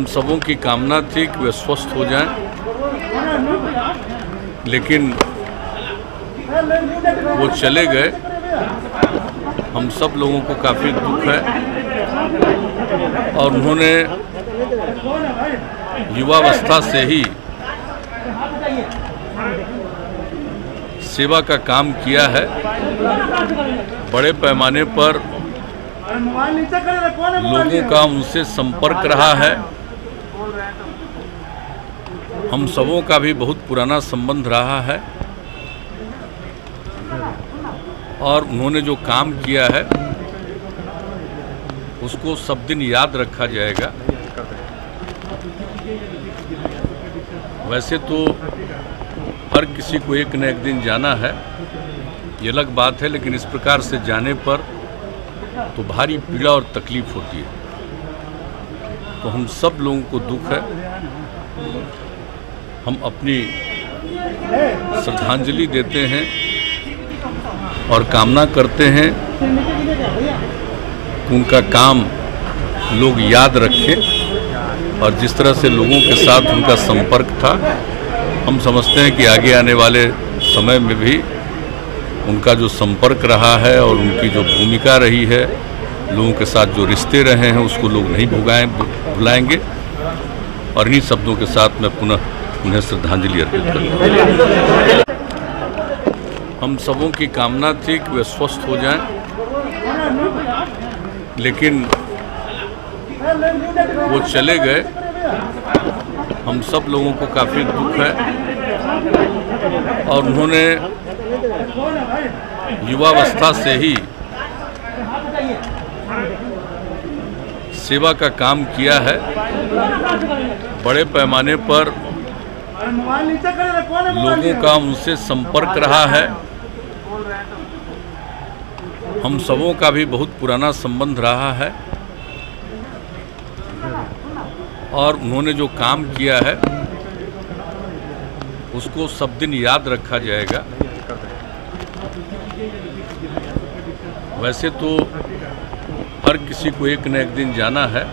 हम सबों की कामना थी कि वे स्वस्थ हो जाएं, लेकिन वो चले गए। हम सब लोगों को काफ़ी दुख है और उन्होंने युवावस्था से ही सेवा का काम किया है। बड़े पैमाने पर लोगों का उनसे संपर्क रहा है। हम सबों का भी बहुत पुराना संबंध रहा है और उन्होंने जो काम किया है उसको सब दिन याद रखा जाएगा। वैसे तो हर किसी को एक न एक दिन जाना है, ये अलग बात है, लेकिन इस प्रकार से जाने पर तो भारी पीड़ा और तकलीफ होती है। तो हम सब लोगों को दुख है। हम अपनी श्रद्धांजलि देते हैं और कामना करते हैं कि उनका काम लोग याद रखें और जिस तरह से लोगों के साथ उनका संपर्क था, हम समझते हैं कि आगे आने वाले समय में भी उनका जो संपर्क रहा है और उनकी जो भूमिका रही है, लोगों के साथ जो रिश्ते रहे हैं, उसको लोग नहीं भुलाएंगे। और इन्हीं शब्दों के साथ मैं पुनः उन्हें श्रद्धांजलि अर्पित करूँगा। हम सबों की कामना थी कि वे स्वस्थ हो जाएं, लेकिन वो चले गए। हम सब लोगों को काफ़ी दुख है और उन्होंने युवावस्था से ही सेवा का काम किया है। बड़े पैमाने पर लोगों का उनसे संपर्क रहा है। हम सबों का भी बहुत पुराना संबंध रहा है और उन्होंने जो काम किया है उसको सब दिन याद रखा जाएगा। वैसे तो हर किसी को एक न एक दिन जाना है,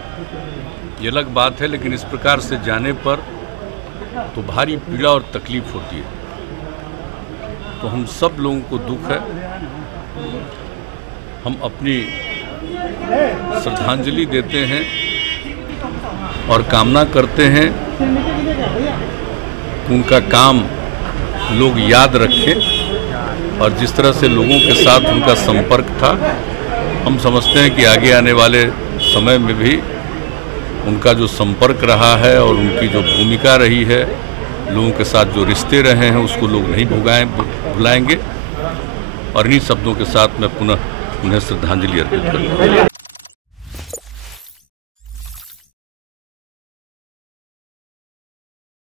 ये अलग बात है, लेकिन इस प्रकार से जाने पर तो भारी पीड़ा और तकलीफ होती है। तो हम सब लोगों को दुख है। हम अपनी श्रद्धांजलि देते हैं और कामना करते हैं कि उनका काम लोग याद रखें और जिस तरह से लोगों के साथ उनका संपर्क था, हम समझते हैं कि आगे आने वाले समय में भी उनका जो संपर्क रहा है और उनकी जो भूमिका रही है, लोगों के साथ जो रिश्ते रहे हैं, उसको लोग नहीं भुलाएंगे। और इन्हीं शब्दों के साथ मैं पुनः उन्हें श्रद्धांजलि अर्पित करूँगा।